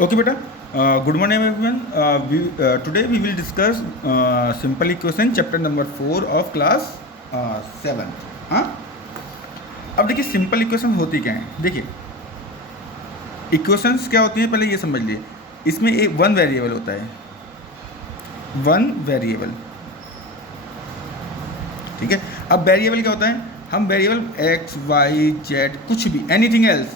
Okay, beta. Good morning, everyone. Today we will discuss simple equation, chapter number 4 of class 7. हाँ, अब देखिए simple equation होती क्या है. देखिए इक्वेशंस क्या होती हैं पहले ये समझ लिए. इसमें एक वन वेरिएबल होता है, वन वेरिएबल. ठीक है. अब वेरिएबल क्या होता है, हम वेरिएबल एक्स वाई जेड कुछ भी एनीथिंग एल्स,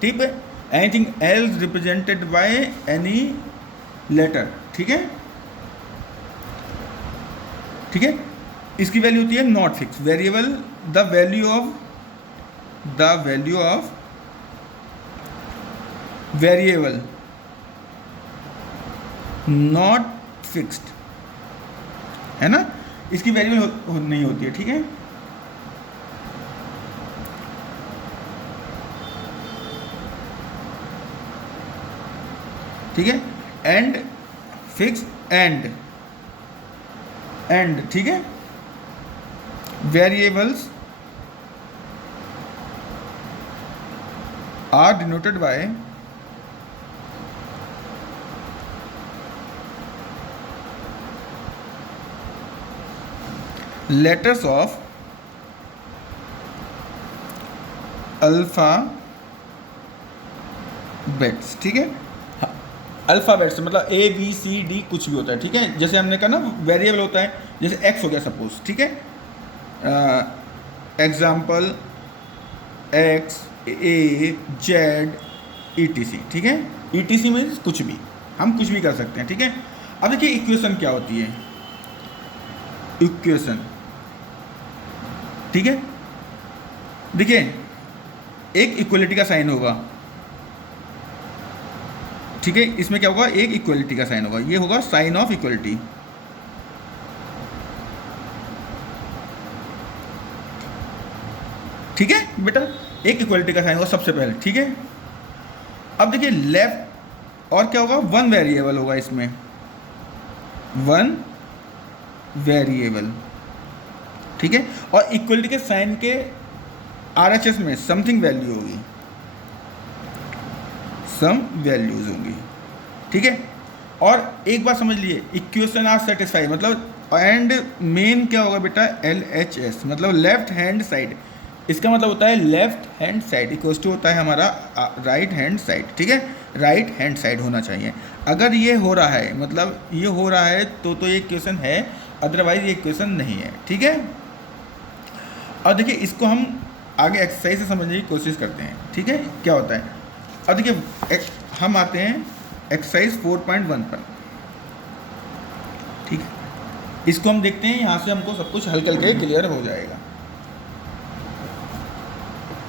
ठीक है, anything else represented by any letter. ठीक है, ठीक है. इसकी वैल्यू होती है not fix variable. The value of variable not fixed है ना, इसकी वैल्यू नहीं होती है. ठीक है. ठीक है. एंड फिक्स एंड ठीक है. Variables are denoted by letters of alphabets. ठीक है. अल्फ़ाबेट्स मतलब ए बी सी डी कुछ भी होता है. ठीक है. जैसे हमने कहा ना वेरिएबल होता है, जैसे एक्स हो गया सपोज. ठीक है. एग्जाम्पल एक्स ए जेड ई टी सी. ठीक है. ई टी सी मीन्स कुछ भी, हम कुछ भी कर सकते हैं. ठीक है. अब देखिए इक्वेशन क्या होती है. इक्वेशन, ठीक है. देखिए एक इक्वलिटी का साइन होगा. ठीक है. इसमें क्या होगा, एक इक्वलिटी का साइन होगा. ये होगा साइन ऑफ इक्वलिटी. ठीक है बेटा, एक इक्वलिटी का साइन होगा सबसे पहले. ठीक है. अब देखिए लेफ्ट और क्या होगा, वन वेरिएबल होगा इसमें, वन वेरिएबल. ठीक है. और इक्वलिटी के साइन के आरएचएस में समथिंग वैल्यू होगी, सम वैल्यूज होंगी. ठीक है. और एक बात समझ लिए, इक्वेशन आर सेटिस्फाई मतलब एंड मेन क्या होगा बेटा, एल एच एस मतलब लेफ्ट हैंड साइड. इसका मतलब होता है left hand side equals to होता है हमारा राइट हैंड साइड. ठीक है. राइट हैंड साइड होना चाहिए. अगर ये हो रहा है मतलब ये हो रहा है तो ये इक्वेशन है, अदरवाइज ये इक्वेशन नहीं है. ठीक है. और देखिए इसको हम आगे एक्सरसाइज से समझने की कोशिश करते हैं. ठीक है. क्या होता है. अब देखिए हम आते हैं एक्सरसाइज 4.1 पर. ठीक है. इसको हम देखते हैं, यहाँ से हमको सब कुछ हल करके क्लियर हो जाएगा.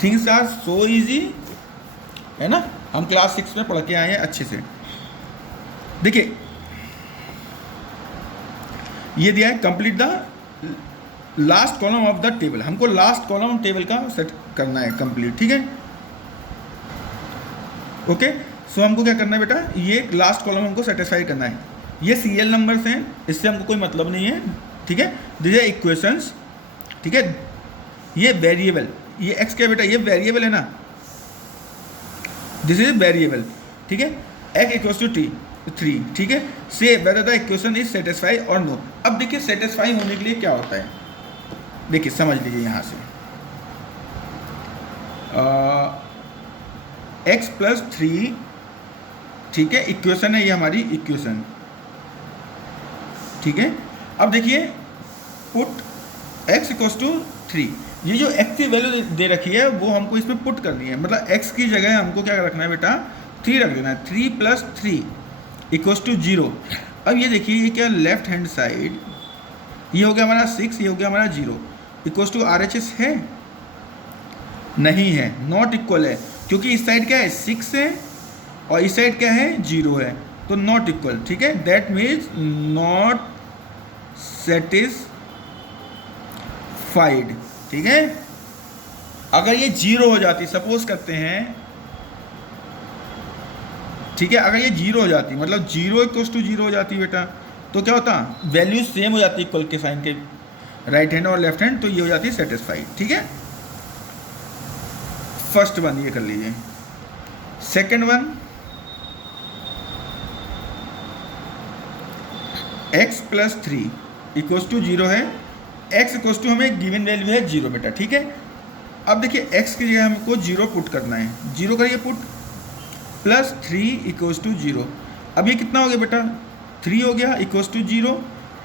थिंग्स आर सो इजी है ना, हम क्लास 6 में पढ़ के आए हैं अच्छे से. देखिए ये दिया है complete the last column of the table. हमको लास्ट कॉलम टेबल का सेट करना है कंप्लीट. ठीक है. ओके. सो हमको क्या करना है बेटा, ये लास्ट कॉलम हमको सेटिस्फाई करना है. ये सीरियल नंबर्स हैं, इससे हमको कोई मतलब नहीं है. ठीक है. This are equations. ठीक है. ये वेरिएबल, ये एक्स क्या बेटा, ये वेरिएबल है ना, दिस इज वेरिएबल. ठीक है. X equals to 3. ठीक है. से whether the equation is satisfy और नो. अब देखिए सेटिस्फाई होने के लिए क्या होता है, देखिए समझ लीजिए यहाँ से एक्स प्लस 3. ठीक है. इक्वेशन है ये हमारी इक्वेशन. ठीक है. अब देखिए पुट एक्स इक्वल्स टू 3. ये जो एक्स की वैल्यू दे रखी है वो हमको इसमें पुट करनी है. मतलब एक्स की जगह हमको क्या रखना है बेटा, 3 रख देना है. 3 प्लस 3 इक्वल्स टू 0. अब ये देखिए ये क्या, लेफ्ट हैंड साइड ये हो गया हमारा 6, ये हो गया हमारा 0. Equals to R H S है, नहीं है, नॉट इक्वल है. क्योंकि इस साइड क्या है 6 है और इस साइड क्या है 0 है, तो नॉट इक्वल. ठीक है. That means not satisfied. ठीक है. अगर ये 0 हो जाती, सपोज करते हैं, ठीक है, अगर ये 0 हो जाती मतलब 0 इक्वल्स टू 0 हो जाती बेटा, तो क्या होता, वैल्यू सेम हो जाती इक्वल के साइन के राइट हैंड और लेफ्ट हैंड, तो ये हो जाती है सेटिस्फाइड। ठीक है, फर्स्ट वन ये कर लीजिए। Second one, x plus 3 equals to 0 है, x इक्वल्स टू हमें गिवन वैल्यू है 0 बेटा, ठीक है। अब देखिए x की जगह हमको 0 पुट करना है, 0 करिए पुट, प्लस 3 इक्वल्स टू 0। अब ये कितना हो गया बेटा, 3 हो गया इक्वल्स टू 0।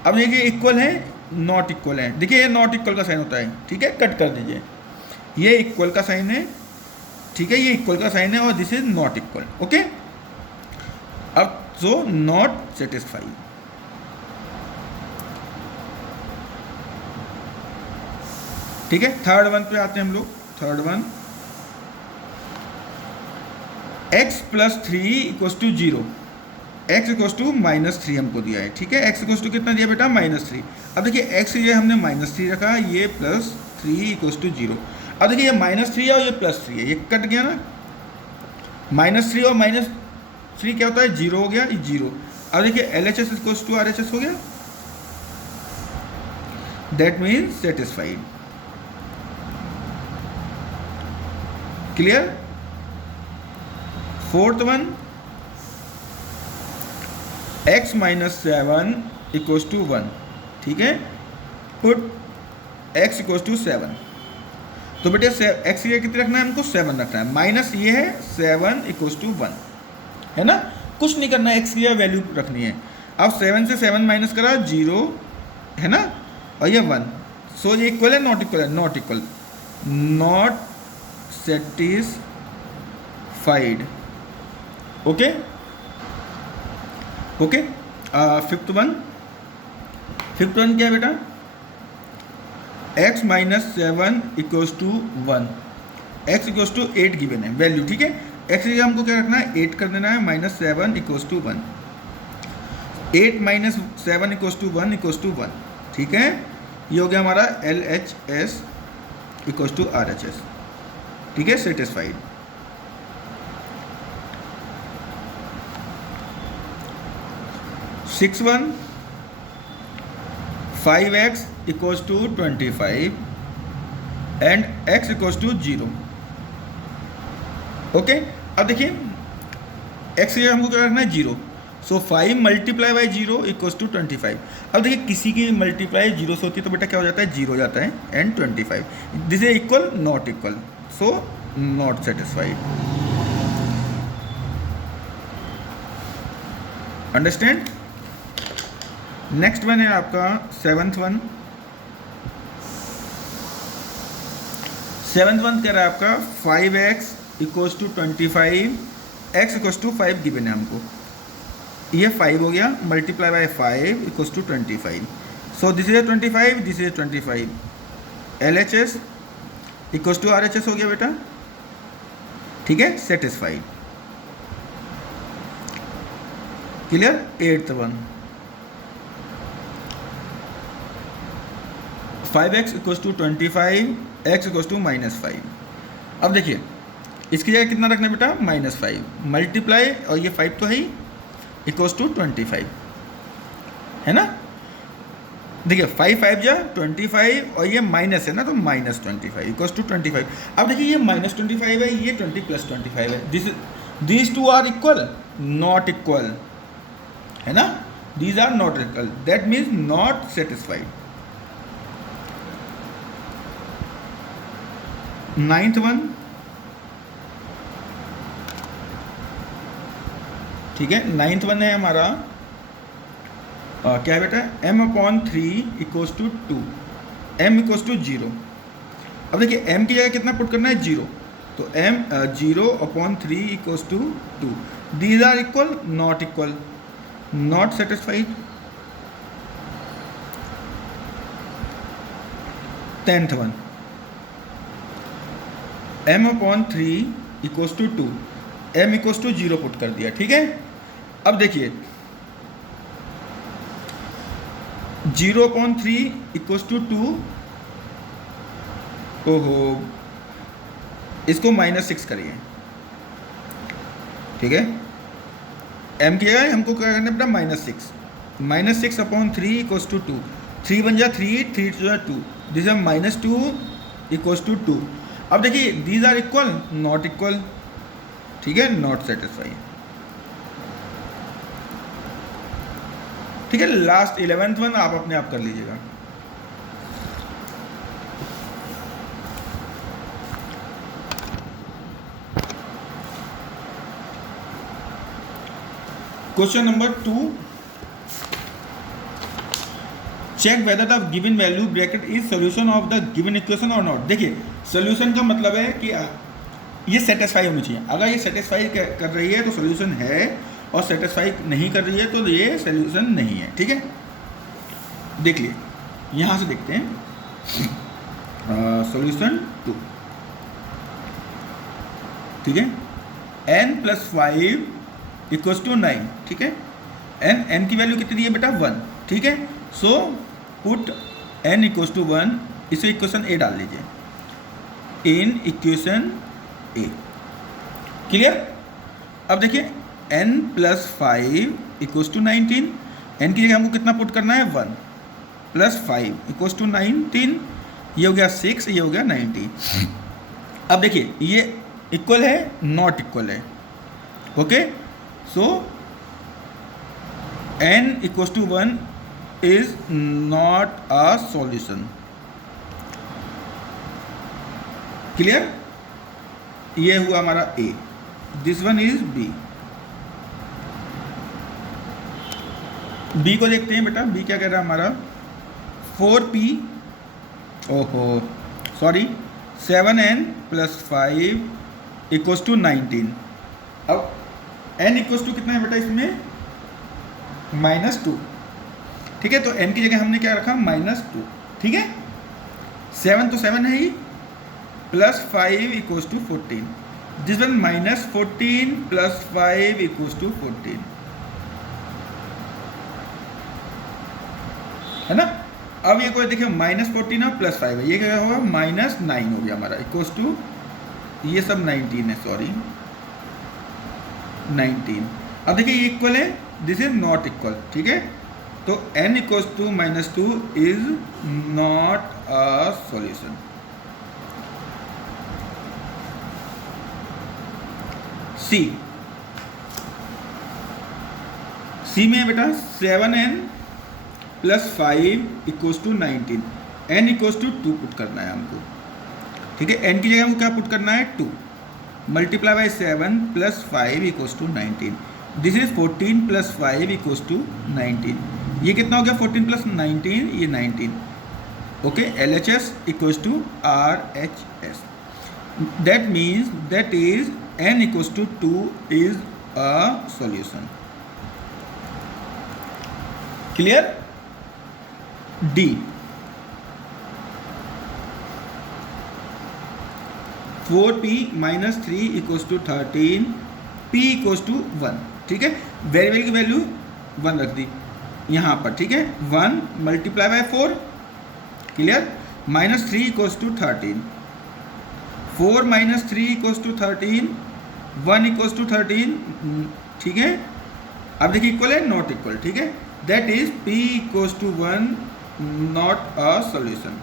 अब देखिए इक्वल है नॉट इक्वल है, देखिए ये नॉट इक्वल का साइन होता है, ठीक है, कट कर दीजिए, ये इक्वल का साइन है, ठीक है, ये इक्वल का साइन है और this is not equal, okay. अब सो नॉट सेटिस्फाई, ठीक है। थर्ड वन पे आते हैं हम लोग, third one, x plus 3 equals to 0, x equals to -3 हमको दिया है, ठीक है। x इक्वल्स टू कितना दिया बेटा, -3। अब देखिए x ये हमने -3 रखा, ये +3 इक्वल्स टू 0। अब देखिए ये -3 है और ये +3 है, ये कट गया ना, -3 और -3 क्या होता है, 0 हो गया, ये 0। अब देखिए LHS इक्वल्स टू RHS हो गया, that means satisfied, clear. Fourth one, x minus 7 equals to 1, ठीक है, पुट x इक्वल्स टू 7। तो बेटे x ये कितने रखना है हमको, 7 रखना है, माइनस ये है 7 इक्वल्स टू 1, है ना, कुछ नहीं करना है, x की वैल्यू रखनी है। अब 7 से 7 माइनस करा 0, है ना, और ये 1, सो ये इक्वल है नॉट इक्वल है, not equal, not satisfied, okay okay. Fifth one क्या है बेटा, x minus 7 equals to 1, x equals to 8 given है वैल्यू, ठीक है। x की हमको क्या रखना है, 8 कर देना है, -7 equals to 1, 8 minus 7 equals to 1 equals to 1, ठीक है। ये हो गया हमारा LHS इक्वल्स टू RHS, ठीक है, satisfied. Six one, 5x equals to 25 and x equals to 0, okay. अब देखिए x ये हमको क्या रखना है, 0, so 5 multiply by 0 equals to 25। अब देखिए किसी की मल्टीप्लाई 0 से होती है तो बेटा क्या हो जाता है, 0 हो जाता है, and 25, this is equal not equal, so not satisfied, understand. Next one है आपका सेवंथ वन कह रहा है आपका 5x equals to 25, x equals to 5 given है हमको, ये 5 हो गया, multiply by 5 equals to 25, so this is 25, this is 25, LHS equals to RHS हो गया बेटा, ठीक है, satisfied, clear. Eighth one, 5x equals to 25, x equals to -5। अब देखिए इसकी जगह कितना रखना है बेटा, -5 मल्टीप्लाई, और ये 5 तो है ही, इक्वल्स टू 25, है ना। देखिए 5 5 जा 25 और ये माइनस है ना, तो -25 इक्वल्स टू 25। अब देखिए ये -25 है, ये 20 + 25 है, this two are equal, not equal, है ना, these are not equal, that means not satisfied. Ninth one, ठीक है, नाइन्थ वन है हमारा क्या है बेटा, m/3 equals to 2, m equals to 0। अब देखिए m की जगह कितना पुट करना है, 0, तो m 0/3 equals to 2, these are equal, not equal, not satisfied. 10th one, m/3 equals to 2, m equals to 0 put कर दिया, ठीक है। अब देखिए 0/3 इक्वल्स टू 2, ओहो, इसको -6 करिए, ठीक है, m की जगह हमको क्या करना है बेटा, -6, -6/3 इक्वल्स टू 2, 3 बन जा 3, 3 to 2, this is -2 equals to 2। अब देखिए these are equal, not equal, ठीक है, नॉट सेटिस्फाइड। ठीक है, लास्ट 11th वन आप अपने आप कर लीजिएगा। Question number 2, check whether the given value bracket is solution of the given equation और नॉट। देखिए सोल्यूशन का मतलब है कि ये सेटिस्फाई होनी चाहिए। अगर ये सेटिस्फाई कर रही है तो सोल्यूशन है, और सेटिस्फाई नहीं कर रही है तो ये सोल्यूशन नहीं है। ठीक है, देख लिए यहाँ से देखते हैं सोल्यूशन 2। ठीक है, n+5 = 9। ठीक है, n की वैल्यू कितनी है बेटा 1। ठीक है, सो पुट n = 1, इसे इक्वेशन ए डाल लीजिए इन इक्वेशन ए। क्लियर। अब देखिए n+5 = 19, n की जगह हमको कितना पुट करना है 1 + 5 = 19, ये हो गया 6, ये हो गया 90। अब देखिए ये इक्वल है नॉट इक्वल है। Okay, so n = 1 is not a solution। Clear, ये हुआ हमारा A, this one is B। B को देखते हैं बेटा, B क्या कह रहा है हमारा 4p, ओहो सॉरी 7n + 5 = 19। अब n = कितना है बेटा इसमें -2। ठीक है, तो n की जगह हमने क्या रखा -2। ठीक है, 7 तो 7 है ही, +5 = 14, दिस वन -14 + 5 = 14 है ना। अब ये कोई देखिए -14 और +5 है, ये क्या होगा -9 हो गया हमारा, = ये सब 19 है, सॉरी 19। अब देखिए ये इक्वल है, दिस इज नॉट इक्वल। ठीक है, तो n = -2 is not a solution. सी में बेटा 7n + 5 = 19, n = 2 पुट करना है हमको। ठीक है, n की जगह हमको क्या पुट करना है 2 × 7 + 5 = 19, दिस इज 14 + 5 = 19। ये कितना हो गया 14 + 19, ये 19। Okay, LHS = RHS, that means that is n = 2 is a solution. Clear. D, 4p - 3 = 13, p = 1। ठीक है, वेरिएबल की वैल्यू 1 रख दी यहाँ पर। ठीक है, 1 × 4, क्लियर, -3 = 13, 4 - 3 = 13, 1 = 13। ठीक है, अब देखिए इक्वल है नॉट इक्वल। ठीक है, that is p = 1 not a solution.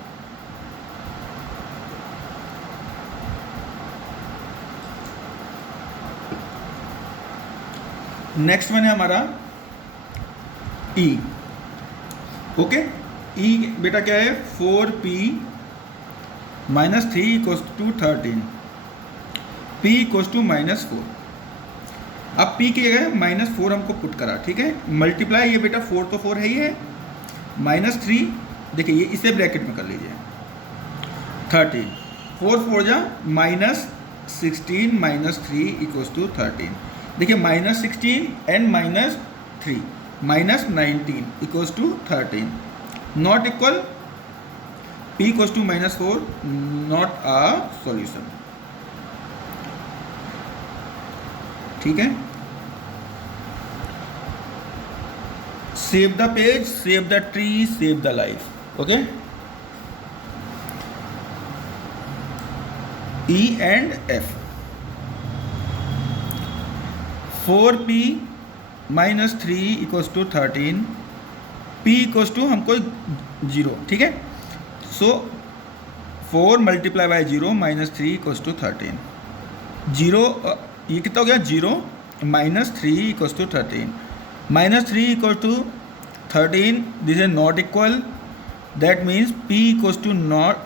Next one है हमारा E। ओके, E बेटा क्या है 4p - 3 = 13, p = -4। अब p की जगह -4 हमको पुट करा। ठीक है, मल्टीप्लाई, ये बेटा 4 तो 4 है ही है, -3 देखिए ये इसे ब्रैकेट में कर लीजिए 13, 4 4 जा -16 - 3 = 13। देखिए -16 and -3 -19 = 13, not equal, p = -4 not a solution. ठीक है, save the page, save the tree, save the life. Okay, E and F, 4p - 3 = 13, p = हमको 0। ठीक है, सो 4 × 0 -3 = 13, 0 ये कितना हो गया 0 -3 = 13, -3 = 13, this is not equal, that means p equals to not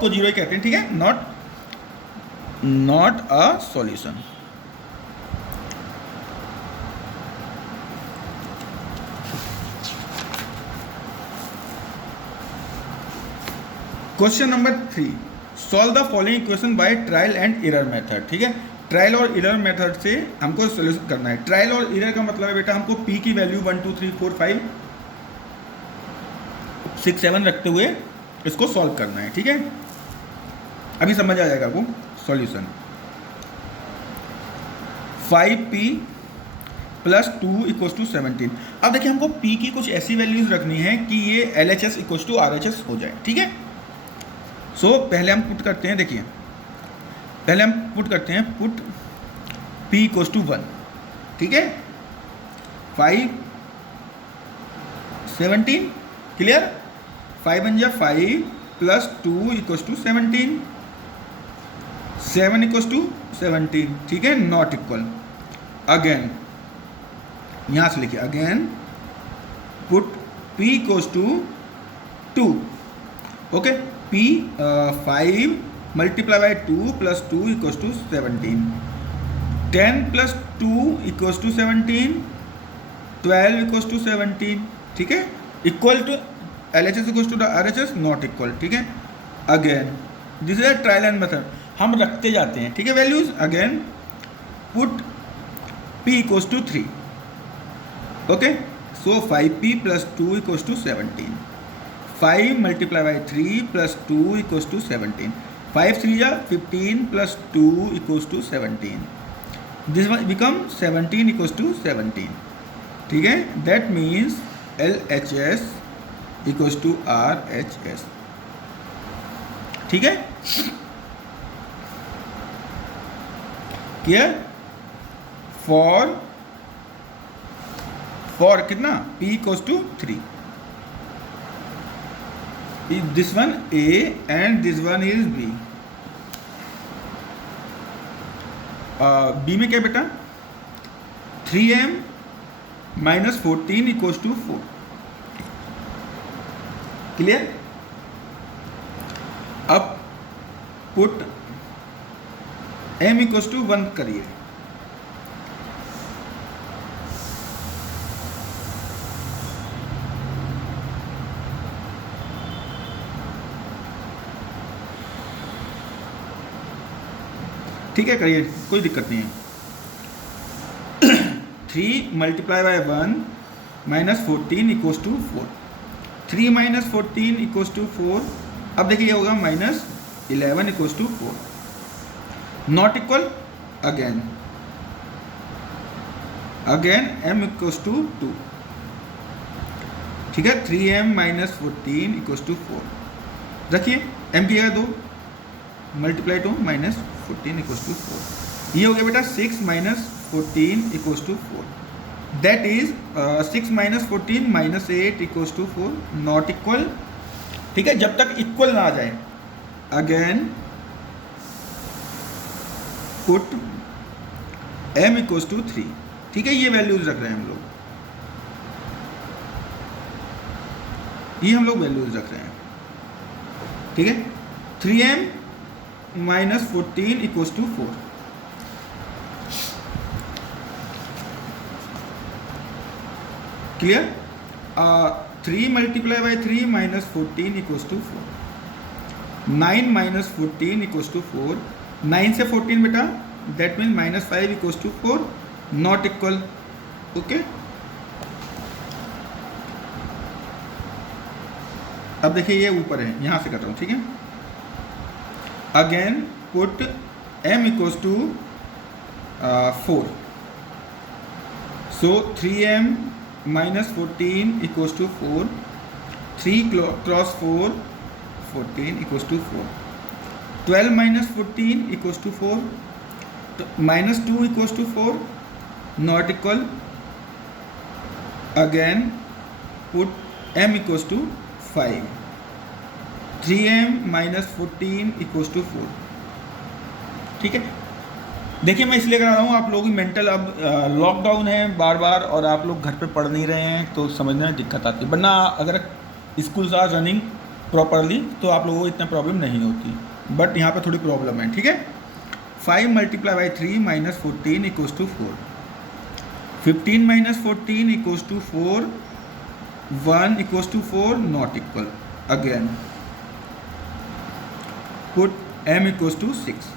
को जीरो ही कहते हैं, ठीक है, not a solution. Question number 3, solve the following equation by trial and error method. ठीक है, ट्रायल और एरर मेथड से हमको सोल्यूशन करना है। ट्रायल और एरर का मतलब है बेटा हमको p की वैल्यू 1 2 3 4 5 6 7 रखते हुए इसको सॉल्व करना है। ठीक है, अभी समझ आ जाएगा वो solution. 5p plus 2 equals to 17। अब देखिए हमको p की कुछ ऐसी वैल्यूज रखनी है कि ये LHS इक्वल्स टू RHS हो जाए। ठीक है, सो पहले हम पुट करते हैं, देखिए पहले हम पुट करते हैं, पुट p इक्वल्स टू 1। ठीक है, 5 17 clear, 5 1 5 plus 2 equals to 17, 7 equals to 17। ठीक है, नॉट इक्वल, अगेन यहाँ से लिखिए, again put p equals to 2। Okay, p 5 multiply by 2 plus 2 equals to 17, 10 plus 2 equals to 17, 12 equals to 17। ठीक है, equal to LHS equals to RHS, not equal. ठीक है, again this is a trial and method, हम रखते जाते हैं। ठीक है, values, again put p equals to 3। Okay, so 5p plus 2 equals to 17, 5 multiply by 3 plus 2 equals to 17, 5 3 या 15 plus 2 equals to 17, this one become 17 equals to 17। ठीक है, that means LHS equals to RHS। ठीक है, clear, for कितना p equals to 3, this one A and this one is B। B में क्या बेटा, 3m minus 14 equals to 4। Clear, अब put m equals to 1 करिए। ठीक है, करिए, कोई दिक्कत नहीं है। 3 multiply by 1 minus 14 equals to 4, 3 minus 14 equals to 4। अब देखिए ये होगा minus 11 equals to 4, not equal, again m equals to 2। ठीक है, 3m माइनस 14 इक्वल्स टू 4। रखिए m की जगह 2 मल्टीप्लाई 2 माइनस 14 इक्वल्स टू 4। ये हो गया बेटा 6 minus 14 equals to 4, that is 6 minus 14 minus 8 equals to 4, not equal. ठीक है, जब तक इक्वल ना आ जाए, again put m equals to 3। ठीक है, ये वैल्यूज रख रहे हैं हम लोग, ये हम लोग वैल्यूज रख रहे हैं। ठीक है, 3m minus 14 equals to 4। Clear, 3 multiply by 3 minus 14 equals to 4, 9 minus 14 equals to 4, 9 से 14 बेटा, that means minus 5 equals to 4, not equal. Okay, अब देखिए ये ऊपर है, यहाँ से कर रहा हूँ। ठीक है, again put m equals to 4, so 3m minus 14 equals to 4, 3 cross 4 14 equals to 4, 12 minus 14 equals to 4, minus 2 equals to 4, not equal, again put m equals to 5, 3m minus 14 equals to 4। ठीक है, देखिए मैं इसलिए करा रहा हूँ, आप लोगों की मेंटल अब लॉकडाउन है बार बार और आप लोग घर पे पढ़ नहीं रहे हैं तो समझने में दिक्कत आती है, वरना अगर स्कूल्स आर रनिंग प्रॉपरली तो आप लोगों को इतना प्रॉब्लम नहीं होती, बट यहाँ पे थोड़ी प्रॉब्लम है, ठीक है। 5 multiply by 3 minus 14 equals to 4, 15 minus 14 equals to 4, 1 equals to 4 not equal, again put m equals to 6।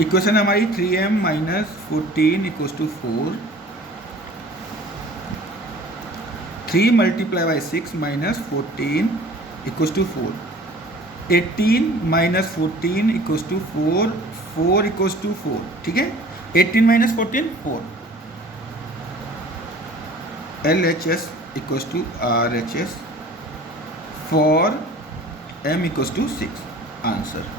Equation हमारी 3m minus 14 equals to 4, 3 multiply by 6 minus 14 equals to 4, 18 minus 14 equals to 4, 4 equals to 4, ठीक है। 18 minus 14 4, LHS equals to RHS for m equals to 6 answer.